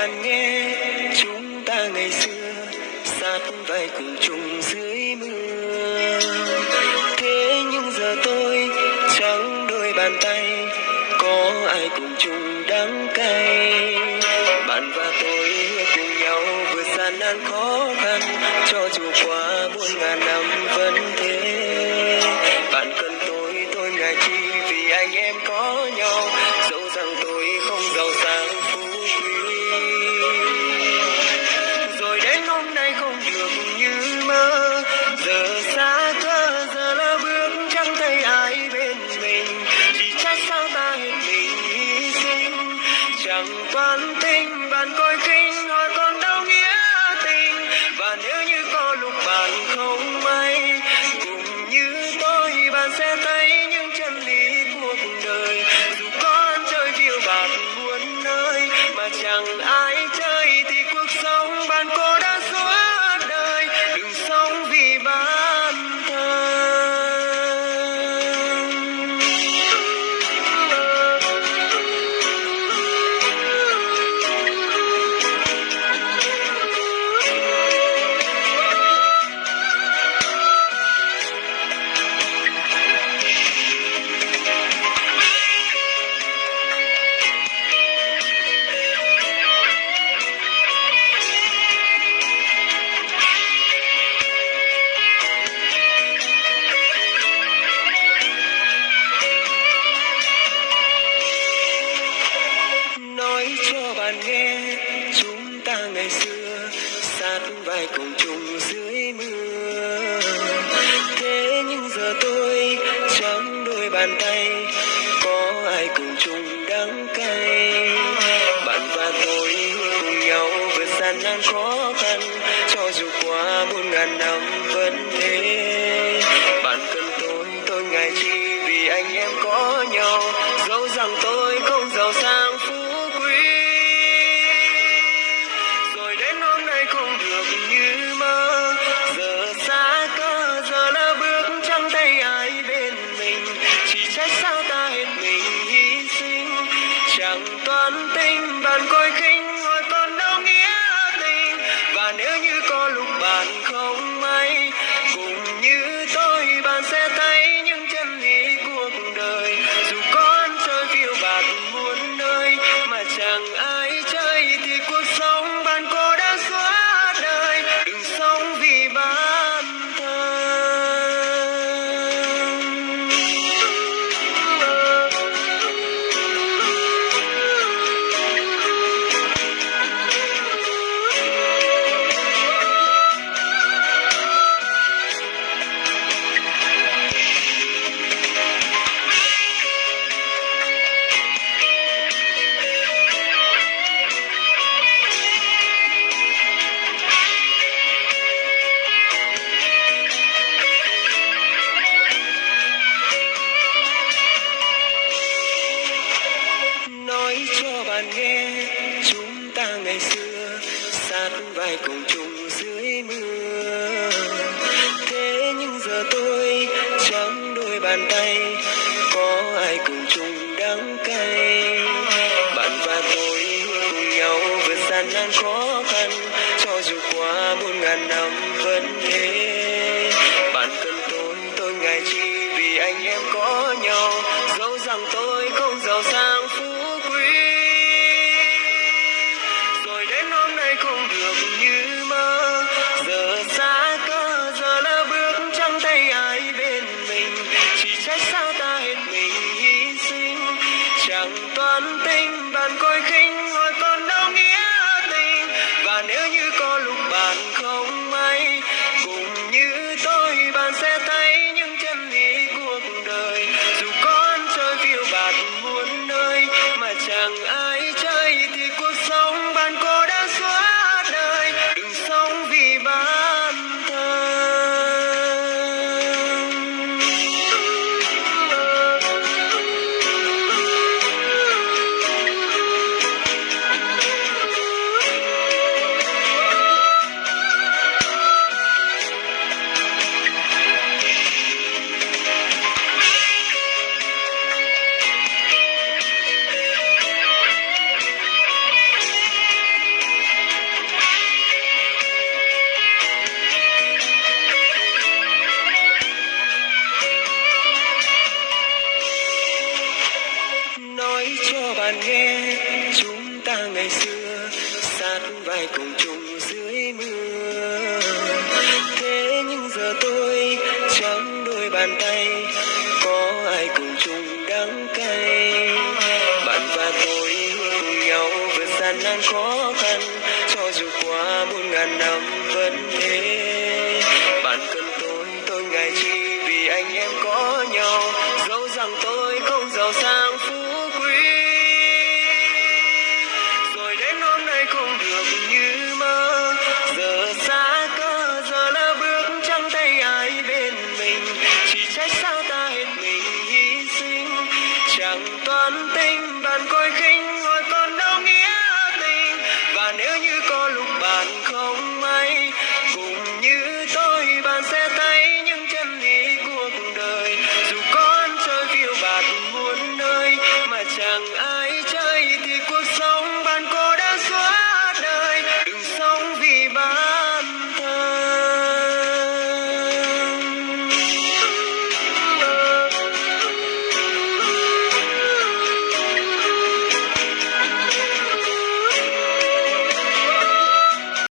bạn nghe, chúng ta ngày xưa sát vai cùng chung dưới mưa. Thế nhưng giờ tôi trắng đôi bàn tay, có ai cùng chung đắng cay. Bạn và tôi hứa cùng nhau vượt gian nan khó khăn, cho dù qua muôn ngàn năm vẫn thế. Bạn cần tôi ngại chi, vì anh em có nhau, dẫu rằng tôi không giàu sang phú quý. Rồi đến hôm nay không được như mơ, giờ xa cơ giờ lỡ bước chẳng thấy ai bên mình. Chỉ trách sao ta hết mình hy sinh, chẳng toán tình bạn coi khinh, hỏi còn đâu nghĩa tình. Và nếu như có lúc bạn không may cùng như tôi, bạn sẽ thấy những chân lý cuộc đời. Dù có ăn chơi phiêu bạt muôn nơi mà chẳng ai chơi, thì cuộc sống bạn cô đã suốt đời. Đừng sống vì bản thân. Nói cho bạn nghe, chúng ta ngày xưa sát vai cùng chung dưới mưa. Thế nhưng giờ tôi trắng đôi bàn tay, có ai cùng chung đắng cay. Bạn và tôi hứa cùng nhau vượt gian nan khó khăn, cho dù qua muôn ngàn năm vẫn thế. Bạn cần tôi ngại chi, vì anh em có nhau, dẫu rằng tôi không giàu sang phú quý. Rồi đến hôm nay không được như mơ, giờ xa cơ giờ lỡ bước chẳng thấy ai bên mình. Chỉ trách sao ta hết mình hy sinh, chẳng toán tình bạn coi khinh, hỏi còn đâu nghĩa tình. Và nếu như có lúc bạn không may cùng như tôi, bạn sẽ thấy những chân lý cuộc đời. Dù có ăn chơi phiêu bạt muôn nơi mà chẳng ai chơi, thì cuộc sống bạn cô đã suốt đời. Đừng sống vì bản nói cho bạn nghe, chúng ta ngày xưa sát vai cùng chung dưới mưa. Thế nhưng giờ tôi trắng đôi bàn tay, có ai cùng chung đắng cay. Bạn và tôi hứa cùng nhau vượt gian nan khó khăn, cho dù qua muôn ngàn năm vẫn thế. Bạn cần tôi ngại chi, vì anh em có nhau, dẫu rằng tôi không giàu sang phú quý. Rồi đến hôm nay không được như mơ, giờ xa cơ giờ lỡ bước chẳng thấy ai bên mình. Chỉ trách sao ta hết mình hy sinh, chẳng toán tình bạn coi khinh, hỏi còn đâu nghĩa tình. Và nếu như có lúc bạn không may cùng như tôi, bạn sẽ thấy những chân lý cuộc đời. Dù có ăn chơi phiêu bạt muôn nơi mà chẳng ai chơi, thì cuộc sống bạn cô đã suốt đời. Đừng sống vì bản thân. nói cho bạn nghe, chúng ta ngày xưa sát vai cùng chung dưới mưa. Thế nhưng giờ tôi trong đôi bàn tay, có ai cùng chung đắng cay. Bạn và tôi cùng nhau vượt gian nan khó